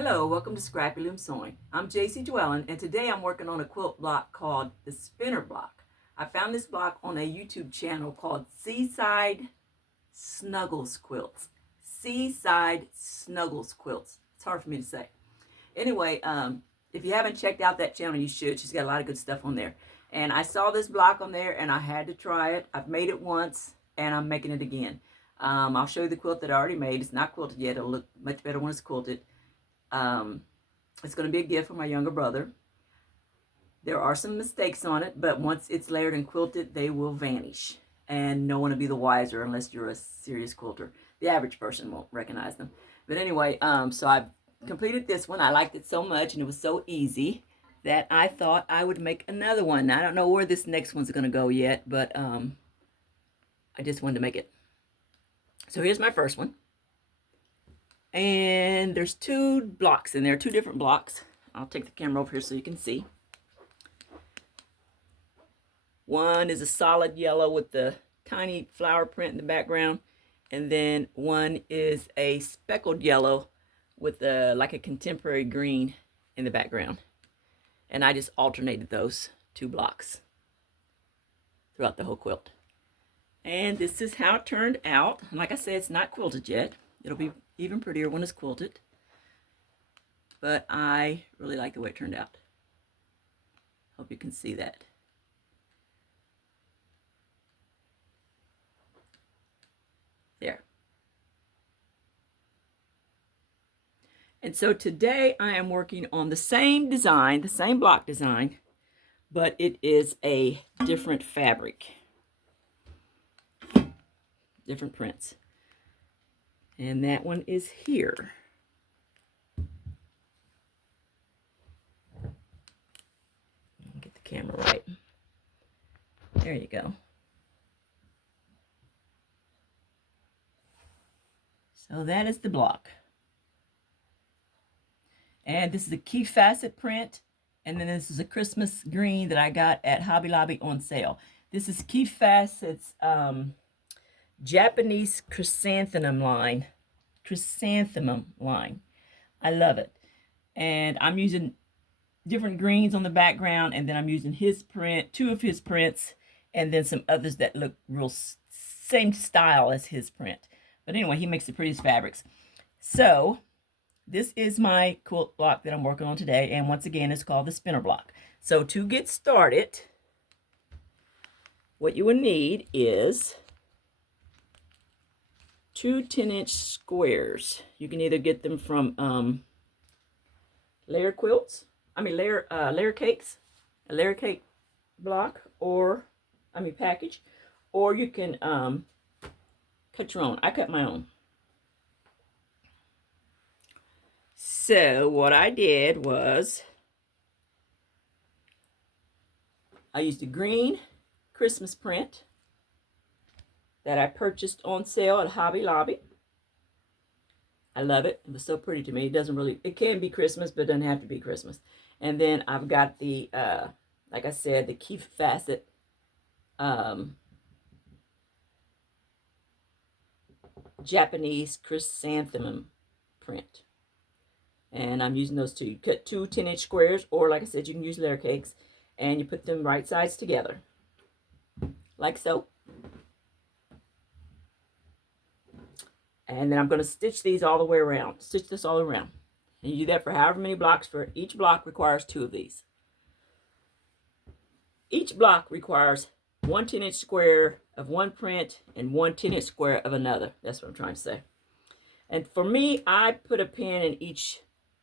Hello, welcome to Scrappy Loom Sewing. I'm JC Dwellin, and today I'm working on a quilt block called the Spinner Block. I found this block on a YouTube channel called Seaside Snuggles Quilts. Seaside Snuggles Quilts. It's hard for me to say. Anyway, if you haven't checked out that channel, you should. She's got a lot of good stuff on there. And I saw this block on there, and I had to try it. I've made it once, and I'm making it again. I'll show you the quilt that I already made. It's not quilted yet. It'll look much better when it's quilted. It's going to be a gift for my younger brother. There are some mistakes on it, but once it's layered and quilted, they will vanish. And no one will be the wiser unless you're a serious quilter. The average person won't recognize them. But anyway, so I've completed this one. I liked it so much and it was so easy that I thought I would make another one. Now, I don't know where this next one's going to go yet, but I just wanted to make it. So here's my first one. And there's two blocks in there, two different blocks. I'll take the camera over here so you can see. One is a solid yellow with the tiny flower print in the background. And then one is a speckled yellow with like a contemporary green in the background. And I just alternated those two blocks throughout the whole quilt. And this is how it turned out. And like I said, it's not quilted yet. It'll be even prettier when it's quilted. But I really like the way it turned out. Hope you can see that. There. And so today I am working on the same design, the same block design, but it is a different fabric. Different prints. And that one is here. Get the camera right. There you go. So that is the block. And this is a key facet print. And then this is a Christmas green that I got at Hobby Lobby on sale. This is Key Facet's Japanese chrysanthemum line. I love it. And I'm using different greens on the background, and then I'm using his print, two of his prints, and then some others that look real same style as his print. But anyway, he makes the prettiest fabrics. So this is my quilt block that I'm working on today, and once again, it's called the Spinner Block. So to get started, what you will need is two 10-inch squares. You can either get them from layer quilts, layer cakes, a layer cake block, or package, or you can cut your own. I cut my own. So what I did was I used a green Christmas print that I purchased on sale at Hobby Lobby. I love it. It was so pretty to me. It can be Christmas, but it doesn't have to be Christmas. And then I've got the, like I said, the Key Facet Japanese chrysanthemum print. And I'm using those two. You cut two 10-inch squares, or like I said, you can use layer cakes, and you put them right sides together, like so. And then I'm going to stitch these all the way around. Stitch this all around. And you do that for however many blocks. For each block requires two of these. Each block requires one 10-inch square of one print and one 10-inch square of another. That's what I'm trying to say. And for me, I put a pin in each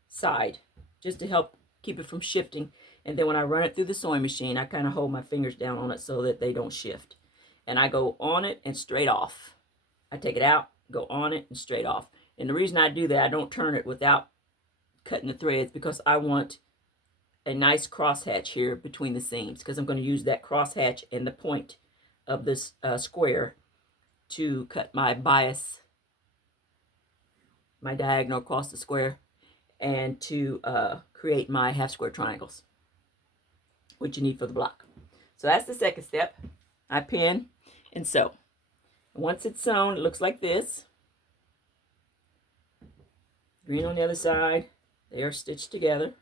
side just to help keep it from shifting. And then when I run it through the sewing machine, I kind of hold my fingers down on it so that they don't shift. And I go on it and straight off. I take it out, go on it, and straight off. And the reason I do that, I don't turn it without cutting the threads, because I want a nice crosshatch here between the seams, because I'm going to use that crosshatch and the point of this square to cut my bias, my diagonal across the square, and to create my half square triangles, which you need for the block. So that's the second step. I pin and sew. Once it's sewn, it looks like this. Green on the other side, They are stitched together.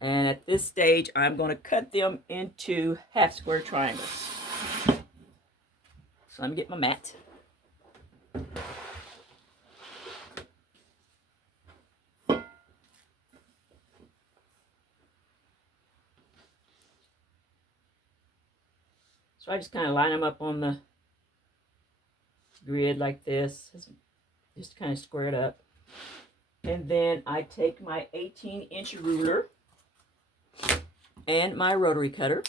And at this stage, I'm going to cut them into half square triangles. So let me get my mat. So I just kind of line them up on the grid like this, just kind of square it up. And then I take my 18-inch ruler and my rotary cutter.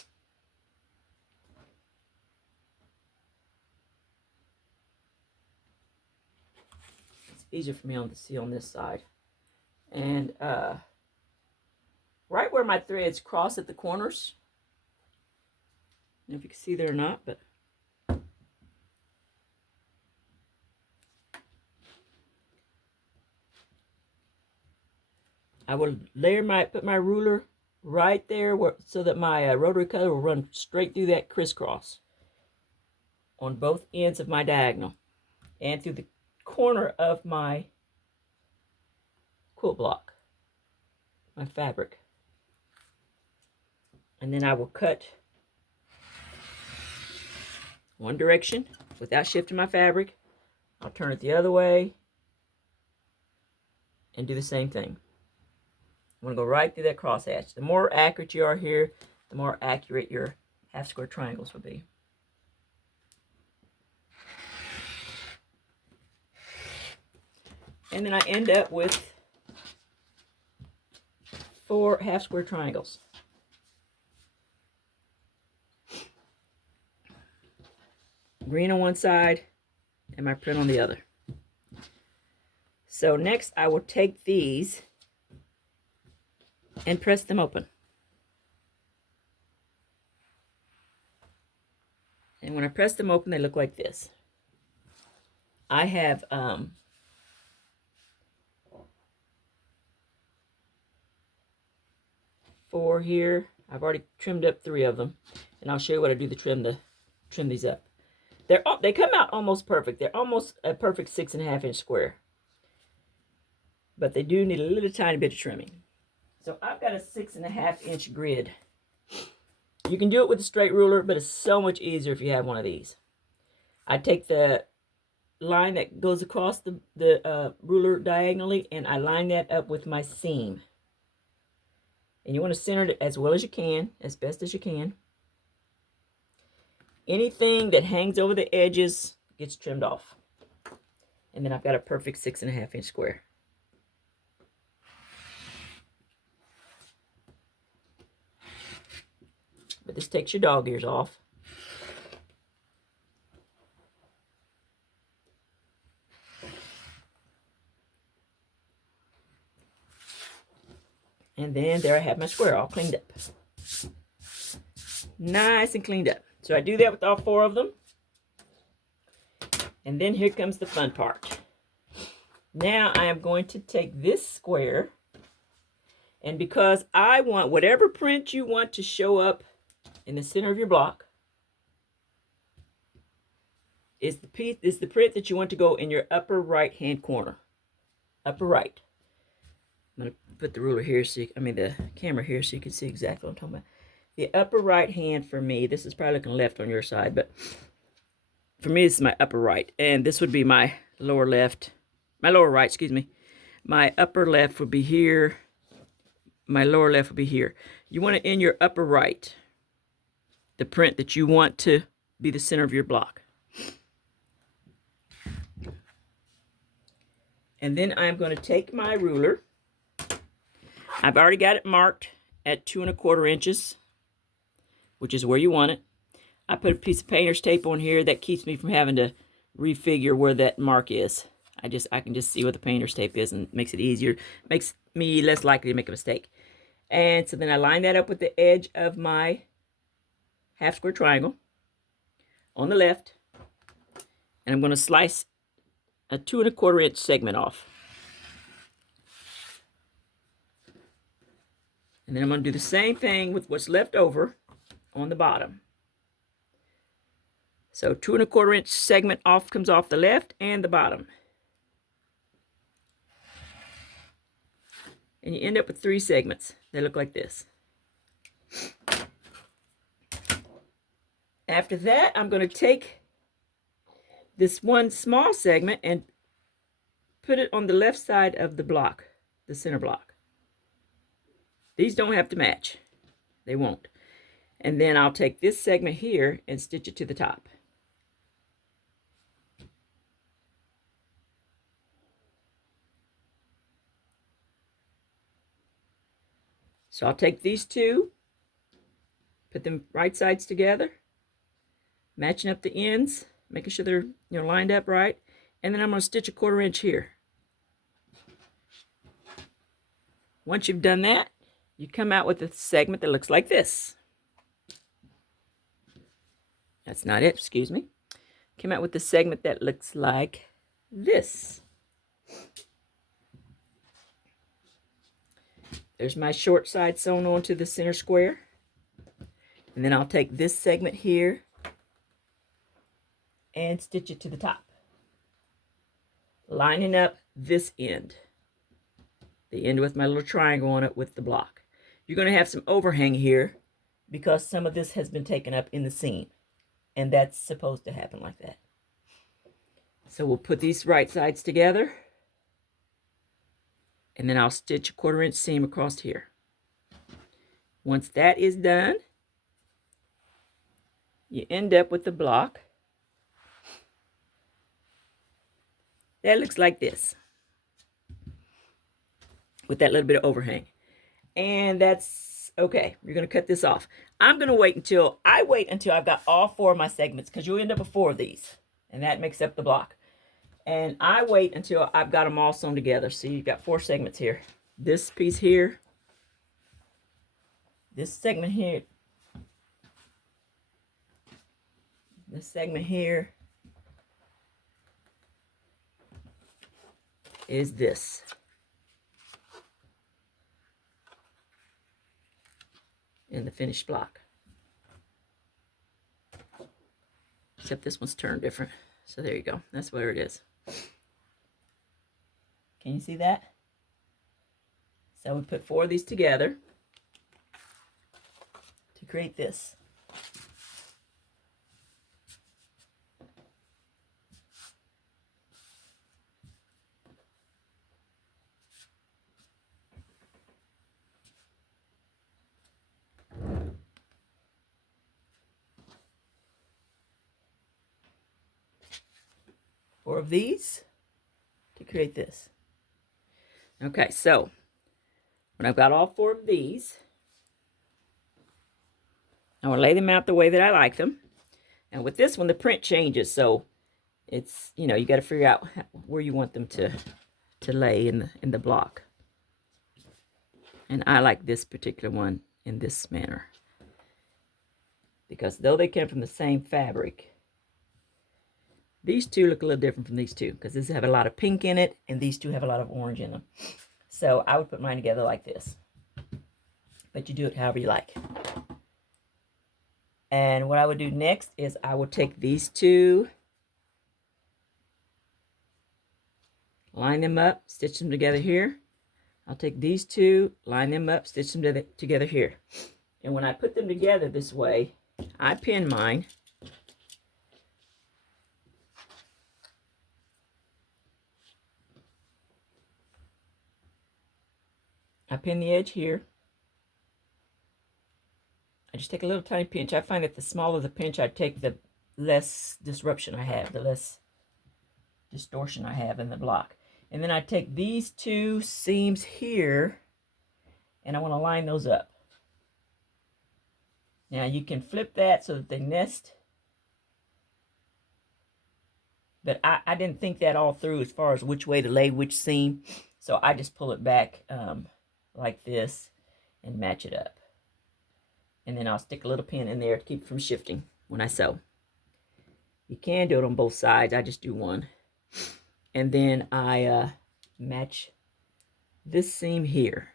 It's easier for me to see on this side. And right where my threads cross at the corners, I don't know if you can see there or not, but I will put my ruler right there so that my rotary cutter will run straight through that crisscross on both ends of my diagonal and through the corner of my quilt block, my fabric. And then I will cut one direction without shifting my fabric. I'll turn it the other way and do the same thing. I'm going to go right through that crosshatch. The more accurate you are here, the more accurate your half square triangles will be. And then I end up with 4 half square triangles. Green on one side and my print on the other. So next I will take these and press them open. And when I press them open, they look like this. I have 4 here. I've already trimmed up 3 of them, and I'll show you what I do to trim these up. They come out almost perfect. They're almost a perfect 6.5-inch square, but they do need a little tiny bit of trimming. So I've got a 6.5-inch grid. You can do it with a straight ruler, but it's so much easier if you have one of these. I take the line that goes across the ruler diagonally, and I line that up with my seam. And you want to center it as well as you can, as best as you can. Anything that hangs over the edges gets trimmed off. And then I've got a perfect 6.5-inch square. But this takes your dog ears off. And then there I have my square all cleaned up. Nice and cleaned up. So I do that with all 4 of them. And then here comes the fun part. Now I am going to take this square, and because I want whatever print you want to show up in the center of your block is the print that you want to go in your upper right hand corner. Upper right. I'm going to put the ruler here the camera here so you can see exactly what I'm talking about. The upper right hand for me, this is probably looking left on your side, but for me this is my upper right, and this would be my lower left. My lower right, excuse me. My upper left would be here. My lower left would be here. You want it in your upper right, the print that you want to be the center of your block. And then I'm going to take my ruler. I've already got it marked at 2 1/4 inches, which is where you want it. I put a piece of painter's tape on here that keeps me from having to refigure where that mark is. I can just see what the painter's tape is, and makes it easier. Makes me less likely to make a mistake. And so then I line that up with the edge of my half square triangle on the left, and I'm going to slice a 2 1/4 inch segment off. And then I'm going to do the same thing with what's left over on the bottom. So 2 1/4 inch segment comes off the left and the bottom. And you end up with 3 segments. They look like this. After that, I'm going to take this one small segment and put it on the left side of the block, the center block. These don't have to match. They won't. And then I'll take this segment here and stitch it to the top. So I'll take these two, put them right sides together, matching up the ends, making sure they're lined up right, and then I'm going to stitch a 1/4 inch here. Once you've done that, you come out with a segment that looks like this. That's not it, excuse me. Come out with a segment that looks like this. There's my short side sewn onto the center square. And then I'll take this segment here and stitch it to the top, lining up this end, the end with my little triangle on it with the block. You're going to have some overhang here because some of this has been taken up in the seam, and that's supposed to happen like that. So we'll put these right sides together, and then I'll stitch a 1/4 inch seam across here. Once that is done, you end up with the block that looks like this, with that little bit of overhang. And that's okay. You're going to cut this off. I'm going to wait until I've got all 4 of my segments, because you'll end up with 4 of these, and that makes up the block. And I wait until I've got them all sewn together. So you've got 4 segments here. This piece here, this segment here, this segment here is this. In the finished block. Except this one's turned different. So there you go. That's where it is. Can you see that? So we put 4 of these together to create this. Four of these to create this. Okay, so when I've got all 4 of these, I will lay them out the way that I like them. And with this one, the print changes, so it's, you got to figure out where you want them to lay in the block. And I like this particular one in this manner, because though they come from the same fabric, these two look a little different from these two, because these have a lot of pink in it, and these two have a lot of orange in them. So I would put mine together like this. But you do it however you like. And what I would do next is I would take these two, line them up, stitch them together here. I'll take these two, line them up, stitch them together here. And when I put them together this way, I pin mine. I pin the edge here. I just take a little tiny pinch. I find that the smaller the pinch I take, the less disruption I have, the less distortion I have in the block. And then I take these 2 seams here, and I want to line those up. Now you can flip that so that they nest. But I didn't think that all through as far as which way to lay which seam. So I just pull it back like this and match it up. And then I'll stick a little pin in there to keep it from shifting when I sew. You can do it on both sides. I just do one. And then I match this seam here.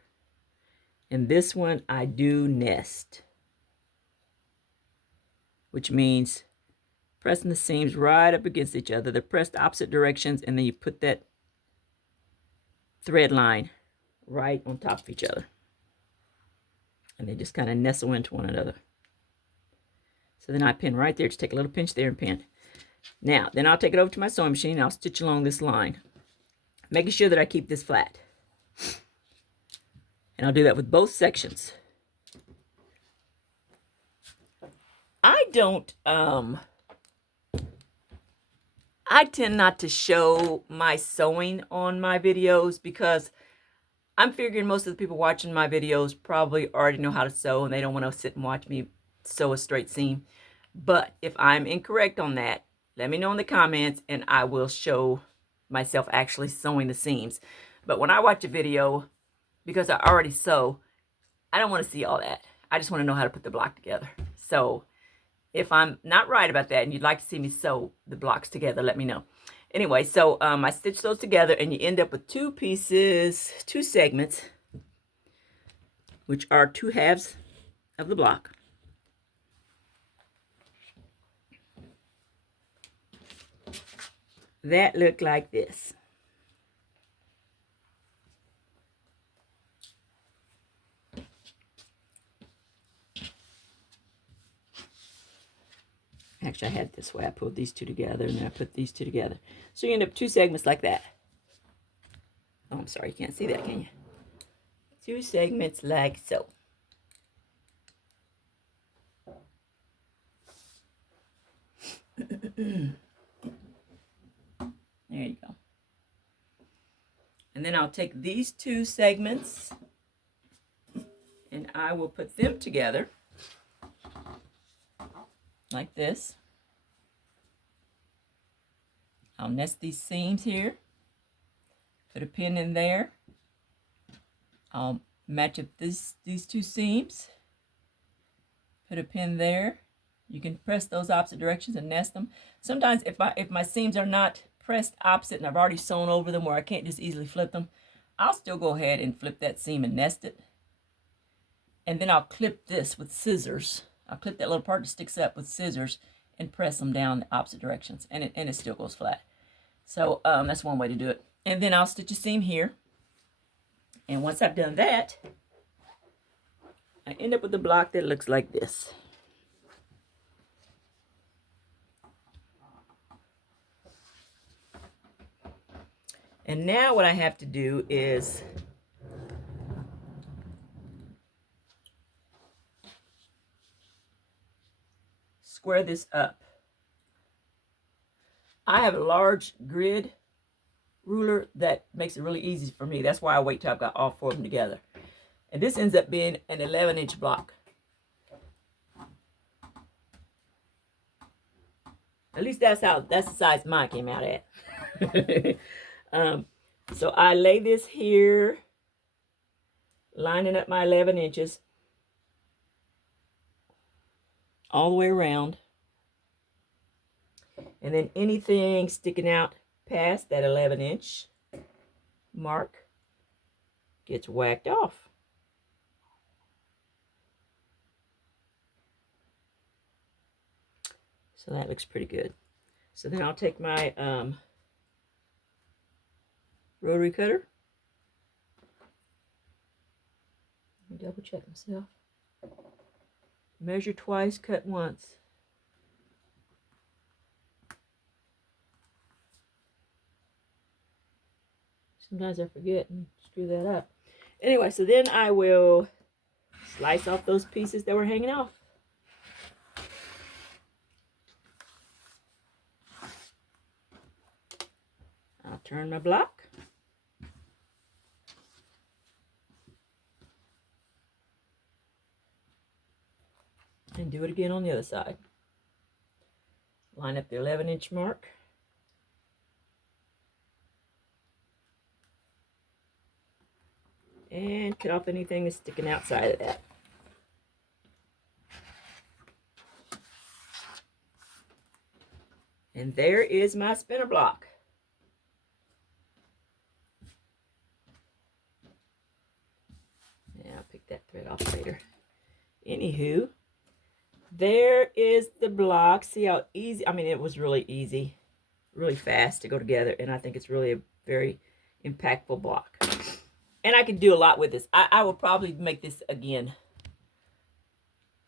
And this one I do nest, which means pressing the seams right up against each other. They're pressed opposite directions, and then you put that thread line right on top of each other. And they just kind of nestle into one another. So then I pin right there. Just take a little pinch there and pin. Now, then I'll take it over to my sewing machine and I'll stitch along this line, making sure that I keep this flat. And I'll do that with both sections. I tend not to show my sewing on my videos because I'm figuring most of the people watching my videos probably already know how to sew and they don't want to sit and watch me sew a straight seam. But if I'm incorrect on that, let me know in the comments and I will show myself actually sewing the seams. But when I watch a video, because I already sew, I don't want to see all that. I just want to know how to put the block together. So if I'm not right about that and you'd like to see me sew the blocks together, let me know. Anyway, so I stitch those together and you end up with two pieces, two segments, which are two halves of the block. That look like this. Actually, I had it this way. I pulled these two together and then I put these two together. So you end up two segments like that. Oh, I'm sorry. You can't see that, can you? Two segments like so. There you go. And then I'll take these two segments and I will put them together like this. I'll nest these seams here, put a pin in there. I'll match up these two seams, put a pin there. You can press those opposite directions and nest them. Sometimes if my seams are not pressed opposite and I've already sewn over them where I can't just easily flip them, I'll still go ahead and flip that seam and nest it. And then I'll clip this with scissors. I'll clip that little part that sticks up with scissors and press them down the opposite directions. And it still goes flat. So that's one way to do it. And then I'll stitch a seam here. And once I've done that, I end up with a block that looks like this. And now what I have to do is square this up. I have a large grid ruler that makes it really easy for me. That's why I wait till I've got all four of them together. And this ends up being an 11-inch block. At least that's the size mine came out at. So I lay this here, lining up my 11 inches all the way around. And then anything sticking out past that 11-inch mark gets whacked off. So that looks pretty good. So then I'll take my rotary cutter. Let me double check myself. Measure twice, cut once. Sometimes I forget and screw that up. Anyway, so then I will slice off those pieces that were hanging off. I'll turn my block. And do it again on the other side. Line up the 11-inch mark. And cut off anything that's sticking outside of that. And there is my spinner block. Yeah, I'll pick that thread off later. Anywho, there is the block. See how easy, I mean, it was really easy, really fast to go together. And I think it's really a very impactful block. And I can do a lot with this. I will probably make this again.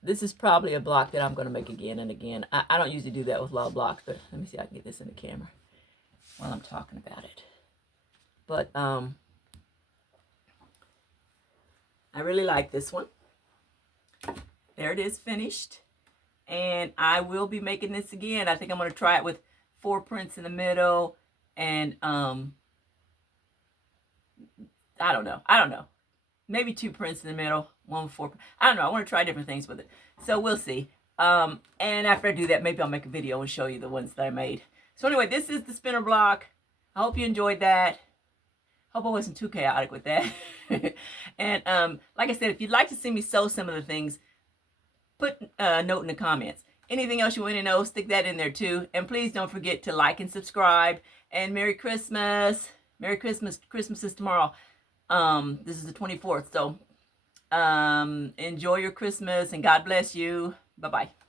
This is probably a block that I'm going to make again and again. I don't usually do that with a lot of blocks, but let me see if I can get this in the camera while I'm talking about it. But I really like this one. There it is, finished. And I will be making this again. I think I'm going to try it with 4 prints in the middle. And I don't know. Maybe 2 prints in the middle, 1 with 4. I don't know. I want to try different things with it. So we'll see. And after I do that, maybe I'll make a video and show you the ones that I made. So anyway, this is the spinner block. I hope you enjoyed that. Hope I wasn't too chaotic with that. And like I said, if you'd like to see me sew some of the things, put a note in the comments. Anything else you want to know, stick that in there too. And please don't forget to like and subscribe. And Merry Christmas. Merry Christmas. Christmas is tomorrow. This is the 24th. So enjoy your Christmas and God bless you. Bye-bye.